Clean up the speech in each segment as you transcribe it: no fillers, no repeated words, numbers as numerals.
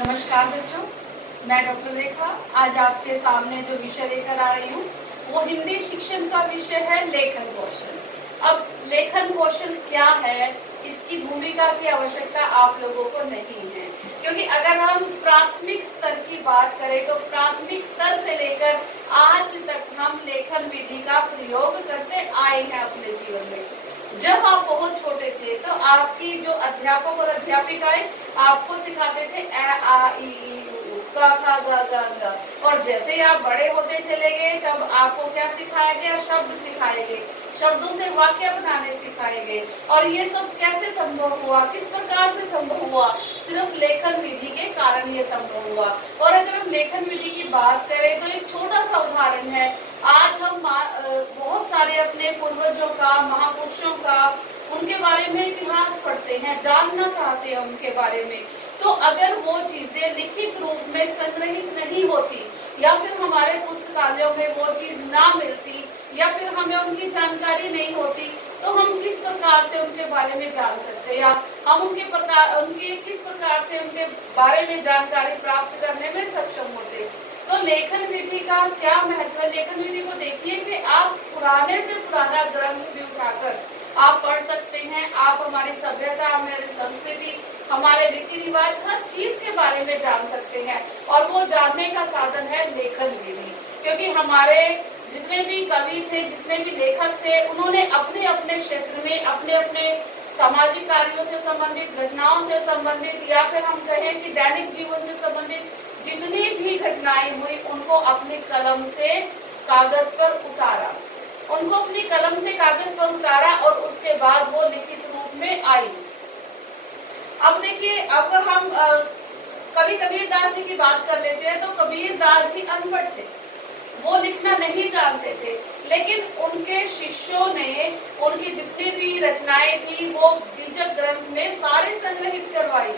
नमस्कार बच्चों, मैं डॉक्टर रेखा आज आपके सामने जो विषय लेकर आ रही हूँ वो हिंदी शिक्षण का विषय है लेखन कौशल। अब लेखन कौशल क्या है, इसकी भूमिका की आवश्यकता आप लोगों को नहीं है, क्योंकि अगर हम प्राथमिक स्तर की बात करें तो प्राथमिक स्तर से लेकर आज तक हम लेखन विधि का प्रयोग करते आए हैं अपने जीवन में। जब आप बहुत छोटे थे तो आपकी जो अध्यापक और अध्यापिकाएं आपको सिखाते थे ए आ ई ऊ क ख ग घ ङ, और जैसे ही आप बड़े होते चले गए तब आपको क्या सिखाया गया, शब्द सिखाए गए, शब्दों से वाक्य बनाने सिखाए गए। और ये सब कैसे संभव हुआ, किस प्रकार से संभव हुआ? सिर्फ लेखन विधि के कारण ये संभव हुआ। और अगर हम लेखन विधि की बात करें तो एक छोटा सा उदाहरण है। आज हम बहुत सारे अपने पूर्वजों का, महापुरुषों का, उनके बारे में इतिहास पढ़ते हैं, जानना चाहते हैं उनके बारे में। तो अगर वो चीजें लिखित रूप में संग्रहित नहीं होती या फिर हमारे पुस्तकालयों में वो चीज ना मिलती या फिर हमें उनकी जानकारी नहीं होती तो हम किस प्रकार से उनके बारे में जान सकते या हम उनके किस प्रकार से उनके बारे में जानकारी प्राप्त करने में सक्षम होते। तो लेखन विधि का क्या महत्व है? लेखन विधि को देखिए कि आप पुराने से पुराना ग्रंथ भी उठाकर आप पढ़ सकते हैं। आप हमारी सभ्यता, हमारी संस्कृति, हमारे रीति रिवाज, हर चीज के बारे में जान सकते हैं। और वो जानने का साधन है लेखन विधि, क्योंकि हमारे जितने भी कवि थे, जितने भी लेखक थे, उन्होंने अपने अपने क्षेत्र में अपने अपने सामाजिक कार्यों से संबंधित, घटनाओं से संबंधित या फिर हम कहें कि दैनिक जीवन से संबंधित जितनी भी घटनाएं हुई उनको अपनी कलम से कागज पर उतारा, उनको अपनी कलम से कागज पर उतारा और उसके बाद वो लिखित रूप में आई। अब देखिए, अगर हम कभी कबीरदास जी की बात कर लेते हैं तो कबीरदास जी अनपढ़ थे, वो लिखना नहीं जानते थे, लेकिन उनके शिष्यों ने उनकी जितनी भी रचनाएं थी वो बीजक ग्रंथ में सारे संग्रहित करवाई,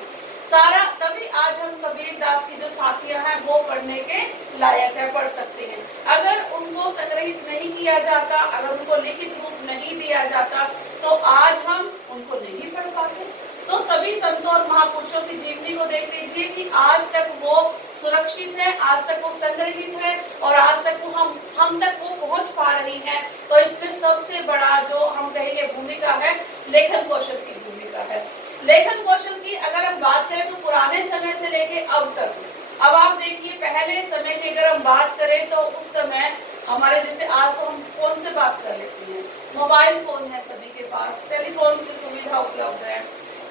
सारा। तभी आज हम कबीरदास की जो साखियां हैं वो पढ़ने के लायक है, पढ़ सकते हैं। अगर उनको संग्रहित नहीं किया जाता, अगर उनको लिखित रूप नहीं दिया जाता तो आज हम उनको नहीं पढ़ पाते। तो सभी संतों और महापुरुषों की जीवनी को देख लीजिए कि आज तक वो सुरक्षित है, आज तक वो संग्रहित है और आज तक वो हम तक वो पहुंच पा रही हैं। तो इसमें सबसे बड़ा जो हम कहेंगे भूमिका है, लेखन कौशल की भूमिका है। लेखन कौशल की अगर हम बात करें तो पुराने समय से लेके अब तक, अब आप देखिए पहले समय की अगर हम बात करें तो उस समय हमारे जैसे आज तो हम फोन से बात कर लेते हैं, मोबाइल फोन है सभी के पास, टेलीफोन की सुविधा उपलब्ध है,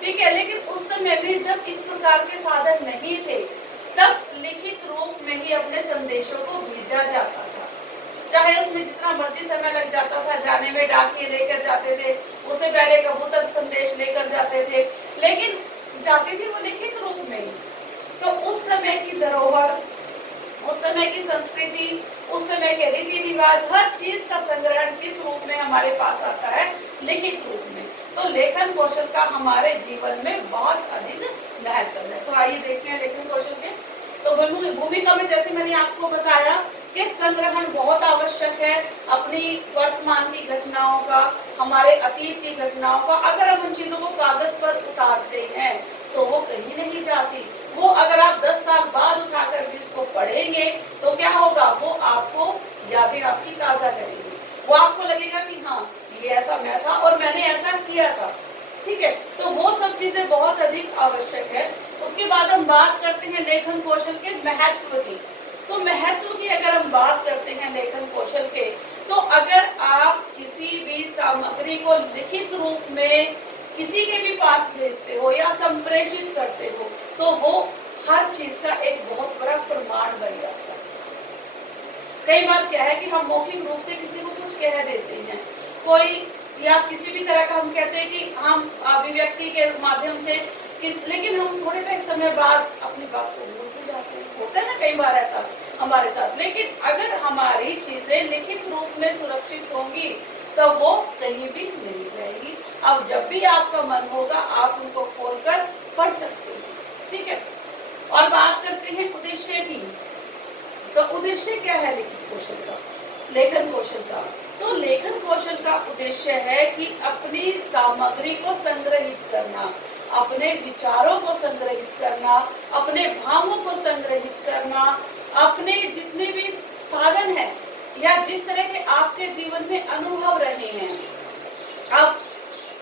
ठीक है। लेकिन उस समय में जब इस प्रकार के साधन नहीं थे तब लिखित रूप में ही अपने संदेशों को भेजा जाता था, चाहे उसमें जितना मर्जी समय लग जाता था। जाने में डाकिये लेकर जाते थे, उससे पहले कबूतर संदेश लेकर जाते थे, लेकिन जाते थे वो लिखित रूप में। तो उस समय की धरोहर, उस समय की संस्कृति, उस समय के रीति रिवाज, हर चीज का संग्रहण किस रूप में हमारे पास आता है, लिखित रूप में। तो लेखन कौशल का हमारे जीवन में बहुत अधिक महत्व है। तो आइए देखते हैं लेखन कौशल के। तो भूमिका में जैसे मैंने आपको बताया कि संग्रहण बहुत आवश्यक है अपनी वर्तमान की घटनाओं का, हमारे अतीत की घटनाओं का। अगर हम उन चीजों को कागज पर उतारते हैं तो वो कहीं नहीं जाती। वो अगर आप 10 साल बाद उठाकर भी उसको पढ़ेंगे तो क्या होगा, वो आपको यादें आपकी ताजा करेंगी। वो आपको लगेगा कि हाँ ये ऐसा मैं था और मैंने ऐसा किया था, ठीक है। तो वो सब चीजें बहुत अधिक आवश्यक है। उसके बाद हम बात करते हैं लेखन कौशल के महत्व की। तो महत्व की अगर हम बात करते हैं लेखन कौशल के, तो अगर आप किसी भी सामग्री को लिखित रूप में किसी के भी पास भेजते हो या संप्रेषित करते हो तो वो हर चीज का एक बहुत बड़ा प्रमाण बन जाता है। कई बार क्या है कि हम मौखिक रूप से किसी को कुछ कह देते हैं, कोई या किसी भी तरह का हम कहते हैं कि हम अभिव्यक्ति के माध्यम से लेकिन हम थोड़े टाइम समय बाद अपनी बात को भूल भी जाते हैं। होता है ना कई बार ऐसा हमारे साथ। लेकिन अगर हमारी चीजें लिखित रूप में सुरक्षित होंगी तो वो कहीं भी नहीं जाएगी। अब जब भी आपका मन होगा आप उनको खोलकर पढ़ सकते हैं, ठीक है। और बात करते हैं उद्देश्य की। तो उद्देश्य क्या है लिखित कौशल का, लेखन कौशल का? तो लेखन कौशल का उद्देश्य है कि अपनी सामग्री को संग्रहित करना, अपने विचारों को संग्रहित करना, अपने भावों को संग्रहित करना, अपने जितने भी साधन है या जिस तरह के आपके जीवन में अनुभव रहे हैं। अब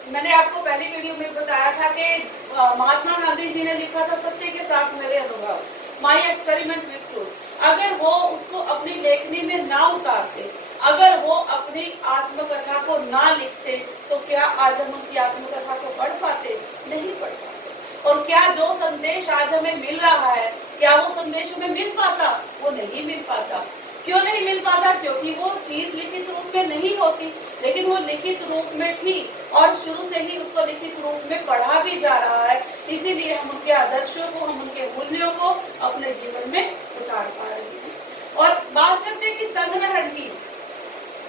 मैंने आपको पहली वीडियो में बताया था कि महात्मा गांधी जी ने लिखा था सत्य के साथ मेरे अनुभव, माई एक्सपेरिमेंट विथ ट्रूथ। अगर वो उसको अपनी लेखनी में ना उतारते, अगर वो अपनी आत्मकथा को ना लिखते, तो क्या आज हम उनकी आत्मकथा को पढ़ पाते? नहीं पढ़ पाते। और क्या जो संदेश आज हमें मिल रहा है, क्या वो संदेश हमें मिल पाता? वो नहीं मिल पाता। क्यों नहीं मिल पाता? क्योंकि वो चीज लिखित रूप में नहीं होती, लेकिन वो लिखित रूप में थी और शुरू से ही उसको लिखित रूप में पढ़ा भी जा रहा है। इसीलिए हम उनके आदर्शों को, हम उनके मूल्यों को अपने जीवन में उतार पा रहे हैं। और बात करते हैं कि संग्रहण की,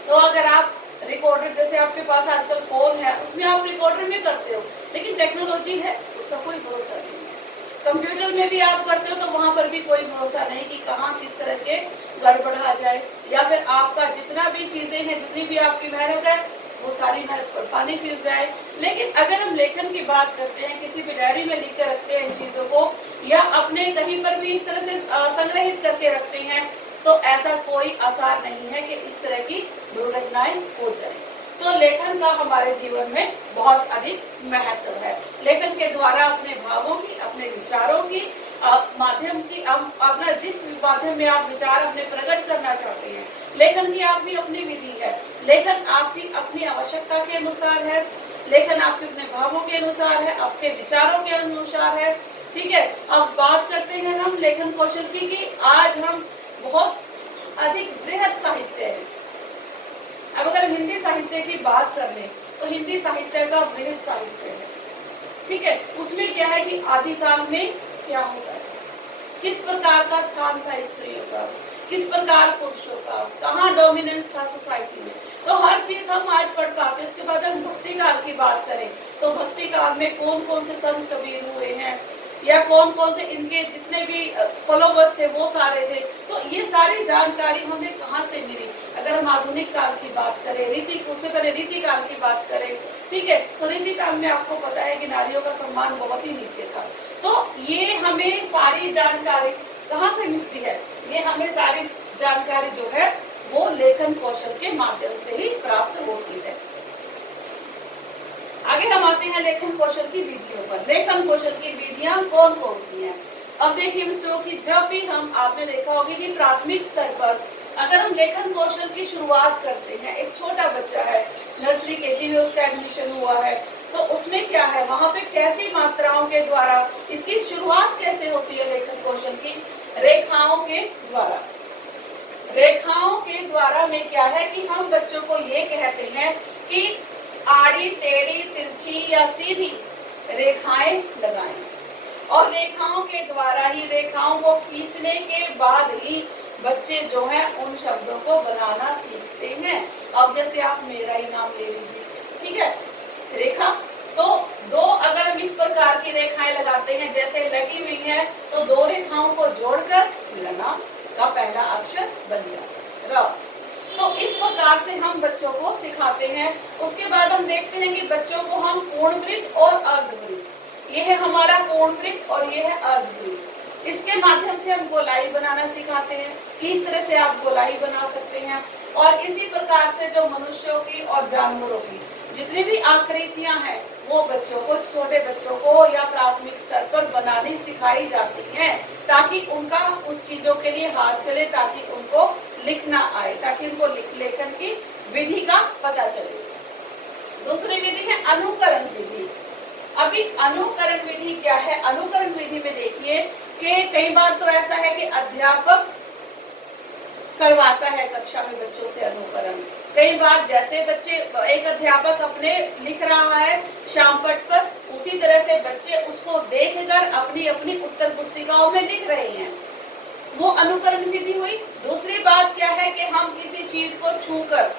तो अगर आप रिकॉर्डर, जैसे आपके पास आजकल फोन है, उसमें आप रिकॉर्डर में करते हो, लेकिन टेक्नोलॉजी है उसका कोई भरोसा नहीं है। कंप्यूटर में भी आप करते हो तो वहां पर भी कोई भरोसा नहीं कि कहाँ किस तरह के गड़बड़ आ जाए, या फिर आपका जितना भी चीजें हैं, जितनी भी आपकी मेहनत है, वो सारी मेहनत पर पानी फिर जाए। लेकिन अगर हम लेखन की बात करते हैं, किसी भी डायरी में लिख कर रखते हैं इन चीजों को, या अपने कहीं पर भी इस तरह से संग्रहित करके रखते हैं, तो ऐसा कोई आसार नहीं है कि इस तरह की दुर्घटनाएं हो जाए। तो लेखन का हमारे जीवन में बहुत अधिक महत्व है। लेखन के द्वारा अपने भावों की, अपने विचारों की माध्यम की, अपना जिस माध्यम में आप विचार अपने प्रकट करना चाहते हैं, लेखन की आपकी अपनी विधि है। लेखन आपकी अपनी आवश्यकता के अनुसार है, लेखन आपके अपने भावों के अनुसार है, आपके विचारों के अनुसार है। ठीक है, अब बात करते हैं हम लेखन कौशल की कि आज हम बहुत अधिक वृहद साहित्य है। अब अगर हिंदी साहित्य की बात कर लें तो हिंदी साहित्य का वृहद साहित्य है। ठीक है, उसमें क्या है कि आदिकाल में क्या होता है, किस प्रकार का स्थान था स्त्रियों का, किस प्रकार पुरुषों का, कहाँ डोमिनेंस था सोसाइटी में, तो हर चीज हम आज पढ़ पाते हैं। उसके बाद हम भक्ति काल की बात करें तो भक्ति काल में कौन कौन से संत कबीर हुए हैं, या कौन कौन से इनके जितने भी फॉलोवर्स थे वो सारे थे, तो ये सारी जानकारी हमें कहाँ से मिली। अगर हम आधुनिक काल की बात करें, उससे पहले रीति काल की बात करें, ठीक है, तो रीति काल में आपको पता है कि नारियों का सम्मान बहुत ही नीचे था। तो ये हमें सारी जानकारी कहाँ से मिलती है? ये हमें सारी जानकारी जो है वो लेखन कौशल के माध्यम से ही प्राप्त होती है। आगे हम आते हैं लेखन कौशल की विधियों पर। लेखन कौशल की विधियां कौन कौन सी हैं? अब देखिए बच्चों की जब भी आपने देखा होगा कि प्राथमिक स्तर पर अगर हम लेखन कौशल की शुरुआत करते हैं, एक छोटा बच्चा है, नर्सरी केजी में उसका एडमिशन हुआ है, तो उसमें क्या है, वहां पे कैसी मात्राओं के द्वारा इसकी शुरुआत कैसे होती है लेखन कौशल की? रेखाओं के द्वारा। रेखाओं के द्वारा में क्या है कि हम बच्चों को ये कहते हैं कि आड़ी टेढ़ी तिरछी या सीधी रेखाएं लगाएं, और रेखाओं के द्वारा ही, रेखाओं को खींचने के बाद ही बच्चे जो हैं उन शब्दों को बनाना सीखते हैं। अब जैसे आप मेरा ही नाम ले लीजिए, ठीक है, रेखा, तो दो अगर हम इस प्रकार की रेखाएं लगाते हैं जैसे लगी हुई है, तो दो रेखाओं को जोड़कर लना का पहला अक्षर बन जाता है, र। तो इस प्रकार से हम बच्चों को सिखाते हैं। उसके बाद हम देखते हैं कि बच्चों को हम पूर्णवृत्त और अर्धवृत्त, ये है हमारा पूर्णवृत्त और ये है अर्धवृत्त, इसके माध्यम से हम गोलाई बनाना सिखाते हैं कि इस तरह से आप गोलाई बना सकते हैं। और इसी प्रकार से जो मनुष्यों की और जानवरों की जितनी भी आकृतियां हैं वो बच्चों को, छोटे बच्चों को या प्राथमिक स्तर पर बनानी सिखाई जाती हैं, ताकि उनका उस चीजों के लिए हाथ चले, ताकि उनको लिखना आए, ताकि उनको लेखन की विधि का पता चले। दूसरी विधि है अनुकरण विधि। अभी अनुकरण विधि क्या है? अनुकरण विधि में देखिए कि कई बार तो ऐसा है कि अध्यापक करवाता है कक्षा में बच्चों से अनुकरण। कई बार जैसे बच्चे, एक अध्यापक अपने लिख रहा है श्यामपट्ट पर, उसी तरह से बच्चे उसको देखकर अपनी अपनी उत्तर पुस्तिकाओं में लिख रहे हैं, वो अनुकरण विधि हुई। दूसरी बात क्या है कि हम किसी चीज को छूकर,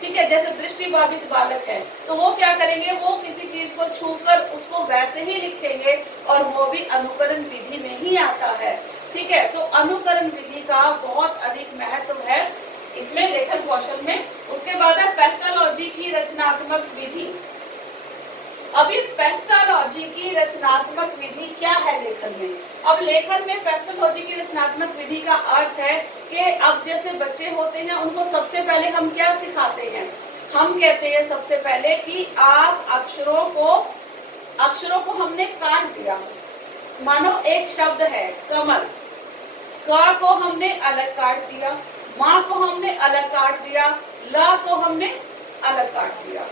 ठीक है, जैसे दृष्टिबाधित बालक है तो वो क्या करेंगे, वो किसी चीज को छूकर उसको वैसे ही लिखेंगे, और वो भी अनुकरण विधि में ही आता है। ठीक है, तो अनुकरण विधि का बहुत अधिक महत्व है इसमें लेखन कौशल में। उसके बाद है पेस्टोलॉजी की रचनात्मक विधि। अब ये पेस्टालॉजी की रचनात्मक विधि क्या है लेखन में? अब लेखन में पेस्टालॉजी की रचनात्मक विधि का अर्थ है कि अब जैसे बच्चे होते हैं उनको सबसे पहले हम क्या सिखाते हैं? हम कहते हैं सबसे पहले कि आप अक्षरों को हमने काट दिया। मानो एक शब्द है कमल, क को हमने अलग काट दिया, माँ को हमने अलग काट दिया, ल को हमने अलग काट दिया।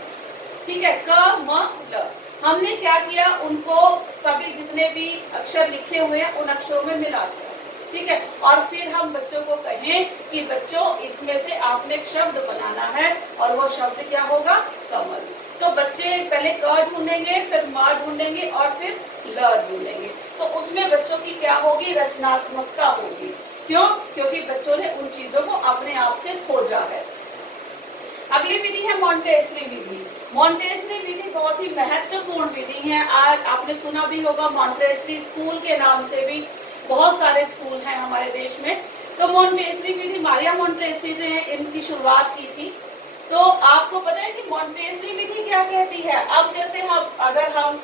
ठीक है, क म ल हमने क्या किया? उनको सभी जितने भी अक्षर लिखे हुए हैं उन अक्षरों में मिला दिया। ठीक है, और फिर हम बच्चों को कहें कि बच्चों इसमें से आपने एक शब्द बनाना है और वो शब्द क्या होगा? कमल। तो बच्चे पहले क ढूंढेंगे, फिर म ढूंढेंगे और फिर ल ढूंढेंगे। तो उसमें बच्चों की क्या होगी? रचनात्मकता होगी। क्यों? क्योंकि बच्चों ने उन चीजों को अपने आप से खोजा है। अगली विधि है मॉन्टेसरी विधि। मॉन्टेसरी विधि बहुत ही महत्वपूर्ण विधि है। आज आपने सुना भी होगा, मॉन्टेसरी स्कूल के नाम से भी बहुत सारे स्कूल हैं हमारे देश में। तो मॉन्टेसरी विधि मारिया मॉन्टेसरी ने इनकी शुरुआत की थी। तो आपको पता है कि मॉन्टेसरी विधि क्या कहती है? अब जैसे अगर हम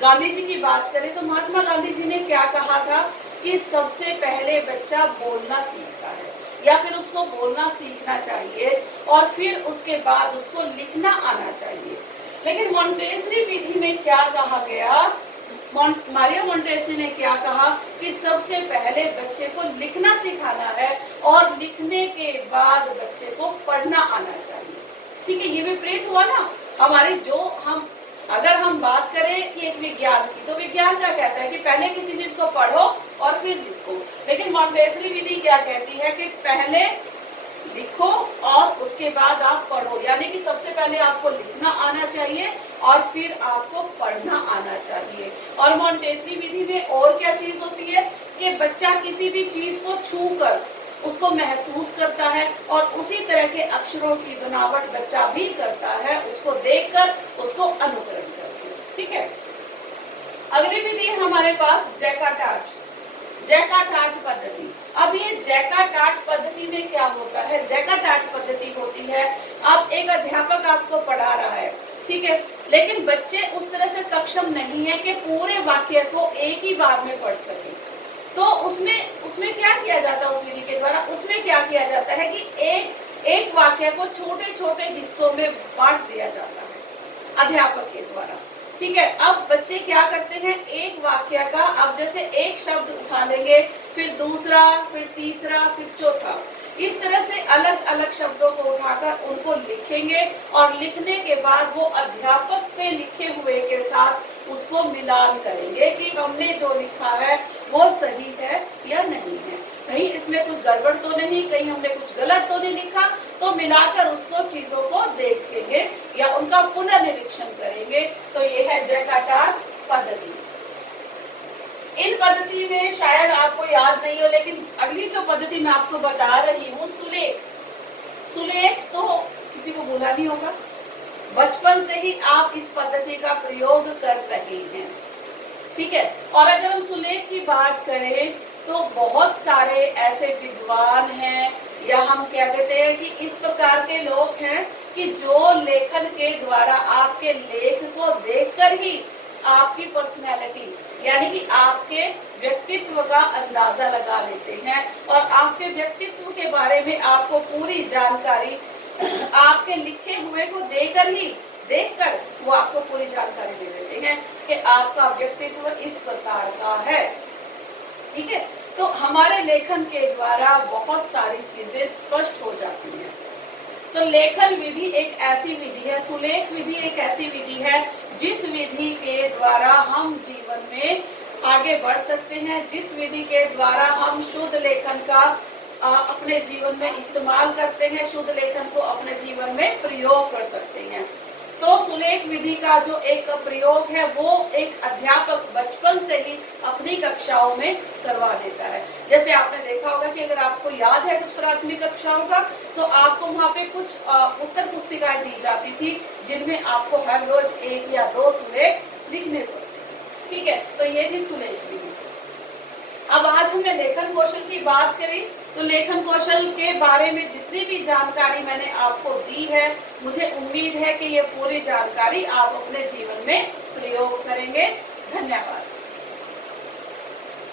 गांधी जी की बात करें तो महात्मा गांधी जी ने क्या कहा था कि सबसे पहले बच्चा बोलना सीखता है या फिर उसको बोलना सीखना चाहिए और फिर उसके बाद उसको लिखना आना चाहिए। लेकिन मॉन्टेसरी विधि में क्या कहा गया? मारिया मॉन्टेसरी ने क्या कहा कि सबसे पहले बच्चे को लिखना सिखाना है और लिखने के बाद बच्चे को पढ़ना आना चाहिए। ठीक है, ये विपरीत हुआ ना हमारे। अगर हम बात करें कि एक विज्ञान की, तो विज्ञान क्या कहता है कि पहले किसी चीज को पढ़ो और फिर लिखो। लेकिन मॉन्टेसरी विधि क्या कहती है कि पहले लिखो और उसके बाद आप पढ़ो। यानी कि सबसे पहले आपको लिखना आना चाहिए और फिर आपको पढ़ना आना चाहिए। और मॉन्टेसरी विधि में और क्या चीज होती है कि बच्चा किसी भी चीज को छू कर उसको महसूस करता है और उसी तरह के अक्षरों की बनावट बच्चा भी करता है, उसको देखकर उसको अनुकरण करके। ठीक है, अगली विधि है हमारे पास जैकार्ट पद्धति। अब ये जैकार्ट पद्धति में क्या होता है? जैकार्ट पद्धति होती है, अब एक अध्यापक आपको पढ़ा रहा है, ठीक है, लेकिन बच्चे उस तरह से सक्षम नहीं है कि पूरे वाक्य को एक ही बार में पढ़ सके। तो उसमें क्या किया जाता है? उस विधि के द्वारा उसमें क्या किया जाता है कि एक वाक्य को छोटे छोटे हिस्सों में बांट दिया जाता है अध्यापक के द्वारा। ठीक है, अब बच्चे क्या करते हैं? एक वाक्य का अब जैसे एक शब्द उठा लेंगे, फिर दूसरा, फिर तीसरा, फिर चौथा, इस तरह से अलग अलग शब्दों को उठाकर उनको लिखेंगे और लिखने के बाद वो अध्यापक के लिखे हुए के साथ उसको मिलान करेंगे कि हमने जो लिखा है वो सही है या नहीं है, कहीं इसमें कुछ गड़बड़ तो नहीं, कहीं हमने कुछ गलत तो नहीं लिखा। तो मिलाकर उसको चीजों को देखेंगे या उनका पुनर्निरीक्षण करेंगे। तो ये है जैकार्ट पद्धति। इन पद्धति में शायद आपको याद नहीं हो, लेकिन अगली जो पद्धति मैं आपको बता रही हूँ, सुलेख तो किसी को भूला नहीं होगा। बचपन से ही आप इस पद्धति का प्रयोग कर रहे हैं। ठीक है, और अगर हम सुलेख की बात करें तो बहुत सारे ऐसे विद्वान हैं या हम क्या कहते हैं कि इस प्रकार के लोग हैं कि जो लेखन के द्वारा आपके लेख को देखकर ही आपकी पर्सनैलिटी यानी कि आपके व्यक्तित्व का अंदाजा लगा लेते हैं और आपके व्यक्तित्व के बारे में आपको पूरी जानकारी आपके लिखे हुए को देखकर वो आपको पूरी जानकारी दे देते हैं कि आपका व्यक्तित्व इस प्रकार का है। ठीक है, तो हमारे लेखन के द्वारा बहुत सारी चीजें स्पष्ट हो जाती हैं। तो लेखन विधि एक ऐसी विधि है, सुलेख विधि एक ऐसी विधि है जिस विधि के द्वारा हम जीवन में आगे बढ़ सकते हैं, जिस विधि के द्वारा हम शुद्ध लेखन का अपने जीवन में इस्तेमाल करते हैं, शुद्ध लेखन को अपने जीवन में प्रयोग कर सकते हैं। तो सुलेख विधि का जो एक प्रयोग है वो एक अध्यापक बचपन से ही अपनी कक्षाओं में करवा देता है। जैसे आपने देखा होगा कि अगर आपको याद है कुछ प्राथमिक कक्षाओं का, तो आपको वहाँ पे कुछ उत्तर पुस्तिकाएं दी जाती थी जिनमें आपको हर रोज 1 या 2 सुलेख लिखने पड़ते। ठीक है, तो ये थी सुलेख विधि। अब आज हमने लेखन कौशल की बात करी, तो लेखन कौशल के बारे में जितनी भी जानकारी मैंने आपको दी है, मुझे उम्मीद है कि ये पूरी जानकारी आप अपने जीवन में प्रयोग करेंगे। धन्यवाद।